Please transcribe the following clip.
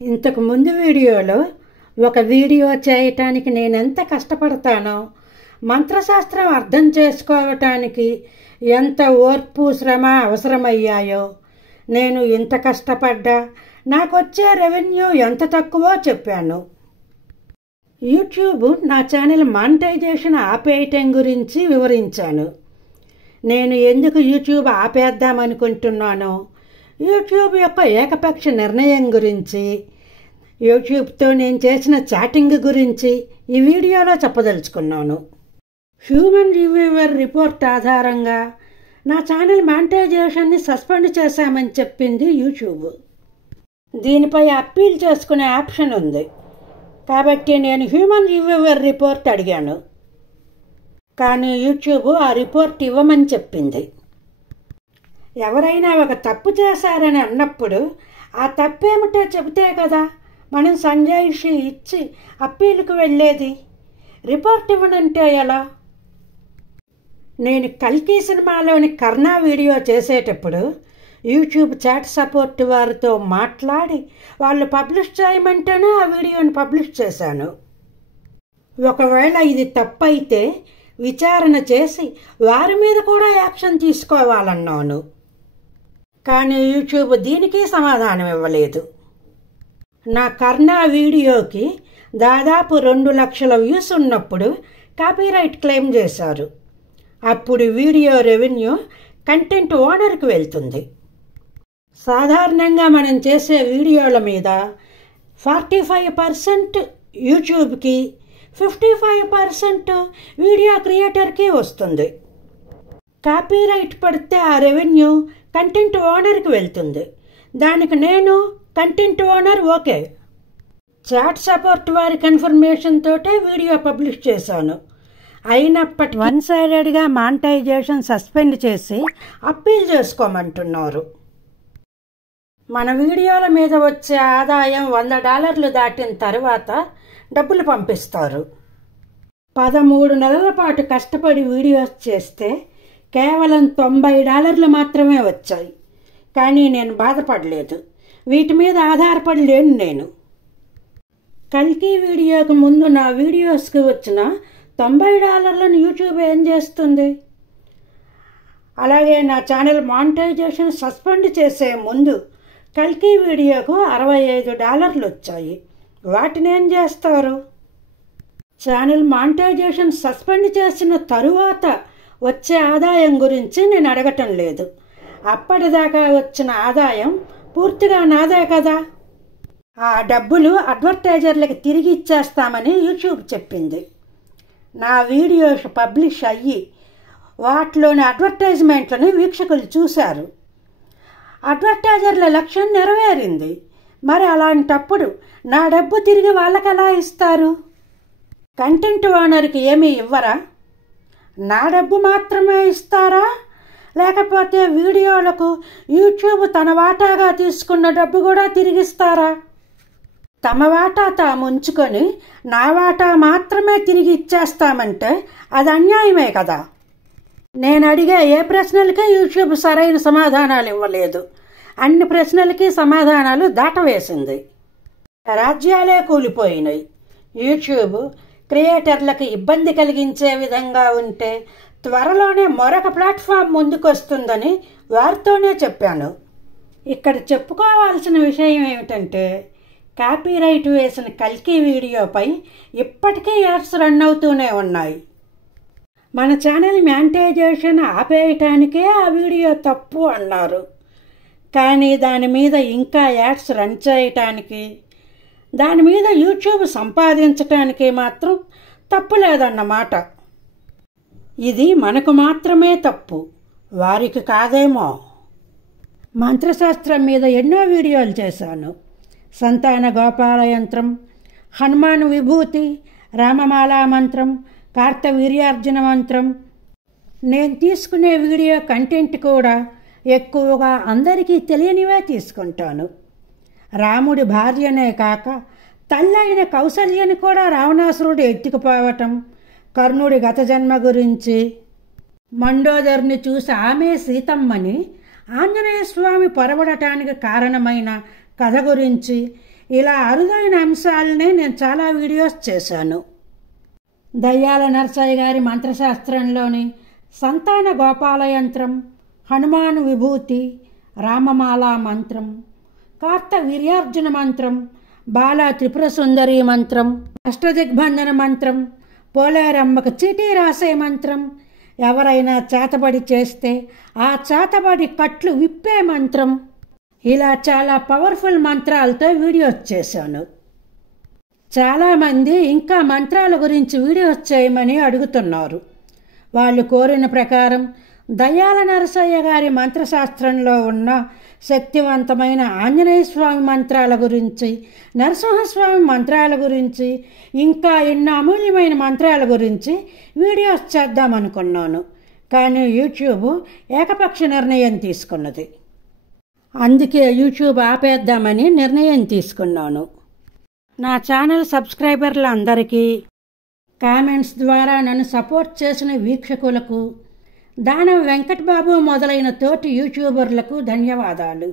ఇంతకు ముందు వీడియోలో ఒక వీడియో చేయటానికి నేనెంత కష్టపడతానో, మంత్రశాస్త్రం అర్థం చేసుకోవటానికి ఎంత ఓర్పు శ్రమ అవసరమయ్యాయో, నేను ఇంత కష్టపడ్డా నాకొచ్చే రెవెన్యూ ఎంత తక్కువో చెప్పాను. యూట్యూబ్ నా ఛానల్ మానిటైజేషన్ ఆపేయటం గురించి వివరించాను. నేను ఎందుకు యూట్యూబ్ ఆపేద్దామనుకుంటున్నానో, యూట్యూబ్ యొక్క ఏకపక్ష నిర్ణయం గురించి, యూట్యూబ్తో నేను చేసిన చాటింగ్ గురించి ఈ వీడియోలో చెప్పదలుచుకున్నాను. హ్యూమన్ రివ్యూవర్ రిపోర్ట్ ఆధారంగా నా ఛానల్ మానిటైజేషన్ని సస్పెండ్ చేశామని చెప్పింది యూట్యూబ్. దీనిపై అప్పీల్ చేసుకునే ఆప్షన్ ఉంది. కాబట్టి నేను హ్యూమన్ రివ్యూవర్ రిపోర్ట్ అడిగాను. కానీ యూట్యూబ్ ఆ రిపోర్ట్ ఇవ్వమని చెప్పింది. ఎవరైనా ఒక తప్పు చేశారని అన్నప్పుడు ఆ తప్పేమిటో చెబితే కదా మనం సంజాయిషి ఇచ్చి అప్పీలుకు వెళ్ళేది. రిపోర్ట్ ఇవ్వనంటే ఎలా? నేను కల్కి సినిమాలోని కర్ణ వీడియో చేసేటప్పుడు యూట్యూబ్ చాట్ సపోర్ట్ వారితో మాట్లాడి వాళ్ళు పబ్లిష్ చేయమంటేనే ఆ వీడియోని పబ్లిష్ చేశాను. ఒకవేళ ఇది తప్పైతే విచారణ చేసి వారి మీద కూడా యాక్షన్ తీసుకోవాలన్నాను. కానీ యూట్యూబ్ దీనికి సమాధానం ఇవ్వలేదు. నా కర్ణ వీడియోకి దాదాపు 2 లక్షల వ్యూస్ ఉన్నప్పుడు కాపీరైట్ క్లెయిమ్ చేశారు. అప్పుడు వీడియో రెవెన్యూ కంటెంట్ ఓనర్కి వెళ్తుంది. సాధారణంగా మనం చేసే వీడియోల మీద 45% యూట్యూబ్కి, 55% వీడియో క్రియేటర్కి వస్తుంది. కాపీరైట్ పడితే ఆ రెవెన్యూ కంటెంట్ ఓనర్కి వెళ్తుంది. దానికి నేను content owner okay. Chat support వారి కన్ఫర్మేషన్ తోటే వీడియో పబ్లిష్ చేశాను. అయినప్పటికీ వన్ సైడెడ్గా మానిటైజేషన్ సస్పెండ్ చేసి అప్పీల్ చేసుకోమంటున్నారు. మన వీడియోల మీద వచ్చే ఆదాయం $100 దాటిన తర్వాత డబ్బులు పంపిస్తారు. 13 నెలల పాటు కష్టపడి వీడియోస్ చేస్తే కేవలం $90 మాత్రమే వచ్చాయి. కానీ నేను బాధపడలేదు. వీటి మీద ఆధారపడి లేను నేను. కల్కి వీడియోకి ముందు నా వీడియోస్కి వచ్చిన $90 యూట్యూబ్ ఏం చేస్తుంది? అలాగే నా ఛానల్ మానిటైజేషన్ సస్పెండ్ చేసే ముందు కల్కి వీడియోకు $65 వచ్చాయి. వాటిని ఏం చేస్తారు? ఛానల్ మానిటైజేషన్ సస్పెండ్ చేసిన తరువాత వచ్చే ఆదాయం గురించి నేను అడగటం లేదు. అప్పటిదాకా వచ్చిన ఆదాయం పూర్తిగా నాదే కదా. ఆ డబ్బులు అడ్వర్టైజర్లకు తిరిగి ఇచ్చేస్తామని యూట్యూబ్ చెప్పింది. నా వీడియోస్ పబ్లిష్ అయ్యి వాటిలోని అడ్వర్టైజ్మెంట్లను వీక్షకులు చూశారు. అడ్వర్టైజర్ల లక్ష్యం నెరవేరింది. మరి అలాంటప్పుడు నా డబ్బు తిరిగి వాళ్ళకి ఎలా ఇస్తారు? కంటెంట్ ఓనర్కి ఏమీ ఇవ్వరా? నా డబ్బు మాత్రమే ఇస్తారా? లేకపోతే వీడియోలకు యూట్యూబ్ తన వాటాగా తీసుకున్న డబ్బు కూడా తిరిగిస్తారా? తమ వాటా తాము ఉంచుకొని నా వాటా మాత్రమే తిరిగి ఇచ్చేస్తామంటే అది అన్యాయమే కదా. నేను అడిగే ఏ ప్రశ్నలకే యూట్యూబ్ సరైన సమాధానాలు ఇవ్వలేదు. అన్ని ప్రశ్నలకి సమాధానాలు దాటవేసింది. రాజ్యాలే కూలిపోయినాయి. యూట్యూబ్ క్రియేటర్లకు ఇబ్బంది కలిగించే విధంగా ఉంటే త్వరలోనే మరొక ప్లాట్ఫామ్ ముందుకొస్తుందని వారితోనే చెప్పాను. ఇక్కడ చెప్పుకోవాల్సిన విషయం ఏమిటంటే, కాపీరైట్ వేసిన కల్కి వీడియోపై ఇప్పటికీ యాడ్స్ రన్ అవుతూనే ఉన్నాయి. మన ఛానల్ మానిటైజేషన్ ఆపేయటానికే ఆ వీడియో తప్పు అన్నారు. కానీ దాని మీద ఇంకా యాడ్స్ రన్ చేయటానికి, దాని మీద యూట్యూబ్ సంపాదించటానికి మాత్రం తప్పు లేదన్నమాట. ఇది మనకు మాత్రమే తప్పు, వారికి కాదేమో. మంత్రశాస్త్రం మీద ఎన్నో వీడియోలు చేశాను. సంతాన గోపాల యంత్రం, హనుమాన్ విభూతి, రామమాలా మంత్రం, కార్తవీర్యార్జున మంత్రం. నేను తీసుకునే వీడియో కంటెంట్ కూడా ఎక్కువగా అందరికీ తెలియనివే తీసుకుంటాను. రాముడి భార్యనే కాక తల్లైన కౌసల్యని కూడా రావణాసురుడు ఎత్తుకుపోవటం, కర్ణుడి గత జన్మ గురించి, మండోదర్ని చూసి ఆమె సీతమ్మని ఆంజనేయ స్వామి పొరబడటానికి కారణమైన కథ గురించి ఇలా అరుదైన అంశాలనే నేను చాలా వీడియోస్ చేశాను. దయ్యాల నరసయ్య గారి మంత్రశాస్త్రంలోని సంతాన గోపాల యంత్రం, హనుమాను విభూతి, రామమాల మంత్రం, కార్త వీర్యార్జున మంత్రం, బాల త్రిపుర సుందరి మంత్రం, అష్టదిగ్బంధన మంత్రం, పోలేరమ్మకు చీటీ రాసే మంత్రం, ఎవరైనా చేతబడి చేస్తే ఆ చేతబడి కట్లు విప్పే మంత్రం, ఇలా చాలా పవర్ఫుల్ మంత్రాలతో వీడియోస్ చేశాను. చాలామంది ఇంకా మంత్రాల గురించి వీడియోస్ చేయమని అడుగుతున్నారు. వాళ్ళు కోరిన ప్రకారం దయ్యాల నరసయ్య గారి మంత్రశాస్త్రంలో ఉన్న శక్తివంతమైన ఆంజనేయ స్వామి మంత్రాల గురించి, నరసింహస్వామి మంత్రాల గురించి, ఇంకా ఎన్నో అమూల్యమైన మంత్రాల గురించి వీడియోస్ చేద్దామనుకున్నాను. కానీ యూట్యూబ్ ఏకపక్ష నిర్ణయం తీసుకున్నది. అందుకే యూట్యూబ్ ఆపేద్దామని నిర్ణయం తీసుకున్నాను. నా ఛానల్ సబ్స్క్రైబర్లందరికీ, కామెంట్స్ ద్వారా నన్ను సపోర్ట్ చేసిన వీక్షకులకు, దానం వెంకట్ బాబు మొదలైన తోటి యూట్యూబర్లకు ధన్యవాదాలు.